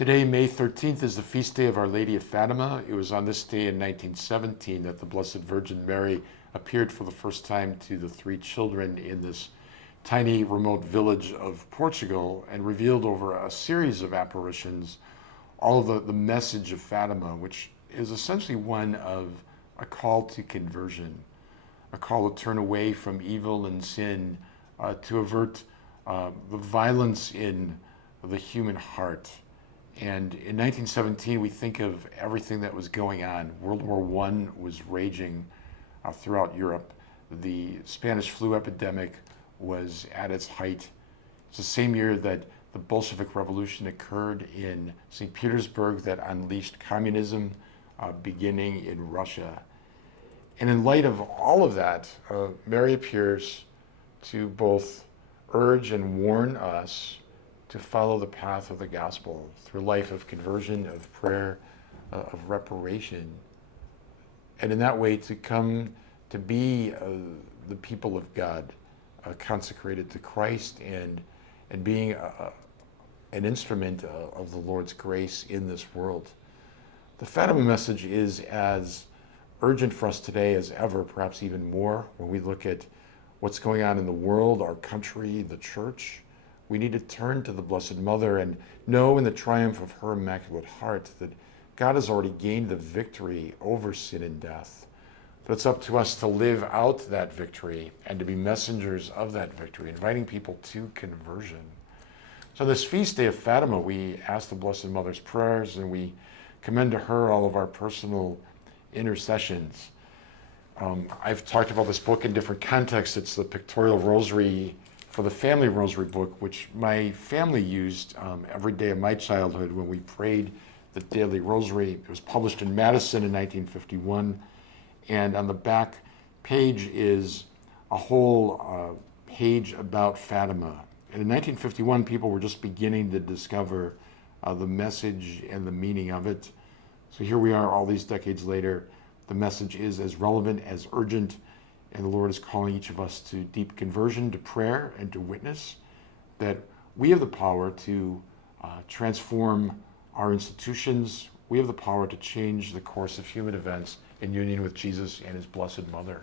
Today, May 13th, is the feast day of Our Lady of Fatima. It was on this day in 1917 that the Blessed Virgin Mary appeared for the first time to the three children in this tiny remote village of Portugal and revealed over a series of apparitions all of the message of Fatima, which is essentially one of a call to conversion, a call to turn away from evil and sin, to avert the violence in the human heart. And in 1917, we think of everything that was going on. World War I was raging throughout Europe. The Spanish flu epidemic was at its height. It's the same year that the Bolshevik Revolution occurred in St. Petersburg that unleashed communism beginning in Russia. And in light of all of that, Mary appears to both urge and warn us to follow the path of the gospel through a life of conversion, of prayer, of reparation. And in that way to come to be the people of God, consecrated to Christ and being an instrument of the Lord's grace in this world. The Fatima message is as urgent for us today as ever, perhaps even more, when we look at what's going on in the world, our country, the church. We need to turn to the Blessed Mother and know in the triumph of her Immaculate Heart that God has already gained the victory over sin and death. But it's up to us to live out that victory and to be messengers of that victory, inviting people to conversion. So this feast day of Fatima, we ask the Blessed Mother's prayers and we commend to her all of our personal intercessions. I've talked about this book in different contexts. It's the pictorial rosary for the family rosary book, which my family used every day of my childhood when we prayed the daily rosary. It was published in Madison in 1951, and on the back page is a whole page about Fatima. And in 1951, people were just beginning to discover the message and the meaning of it. So here we are all these decades later. The message is as relevant, as urgent, and the Lord is calling each of us to deep conversion, to prayer, and to witness, that we have the power to transform our institutions. We have the power to change the course of human events in union with Jesus and his Blessed Mother.